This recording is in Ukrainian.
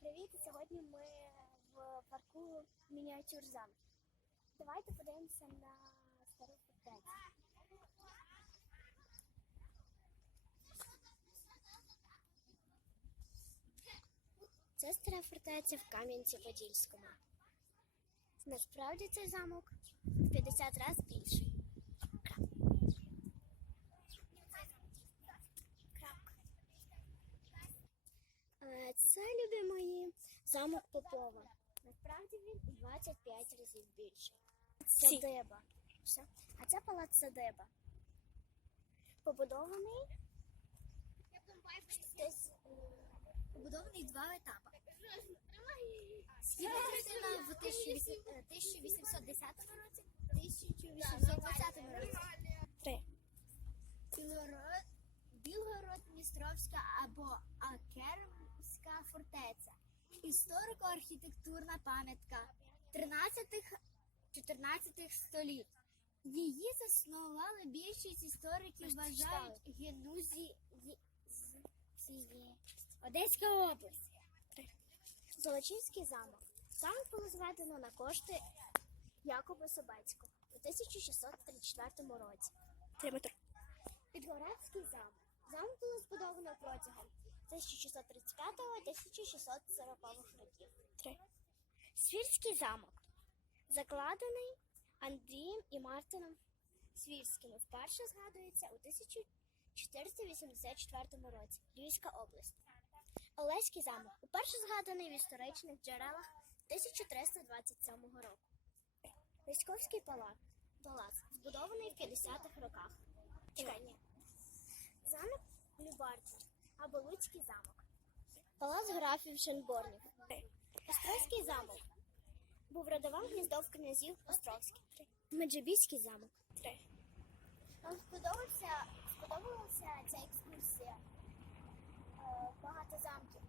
привіт! Сьогодні ми в парку мініатюр замок. Давайте подивимося на стару фортецю. Це стара фортеця в Кам'янці-Подільському. Насправді цей замок в 50 разів більший. Е, Це, любі мої, замок Попова. Насправді він у 25 разів більший. Садиба. А це палац Садиба. Побудований десь е, побудований два етапи. Східна в 1810 році, 1820 році. Три. Білгород, Білгород-Дністровська або фортеця. Історико-архітектурна пам'ятка 13-14 століть. Її заснували більшість істориків вважають генузі Одеська область. Золочівський замок. Замок було зведено на кошти Якоба Собецького у 1634 році. Підгорецький замок. Замок було збудовано протягом 1635-1640 років. Свірський замок. Закладений Андрієм і Мартином Свірськими. Вперше згадується у 1484 році. Львівська область. Олеський замок. Уперше згаданий в історичних джерелах 1327 року. Військовський палац. Палац, збудований в 50-х роках. Чекай, ні. Замок Любарців Аболуцький замок, палац графів Шенборнів, Островський замок, був родовим гніздов князів Островських, Меджибіський замок. Три. Нам сподобався, сподобалася ця екскурсія. Е, багато замків.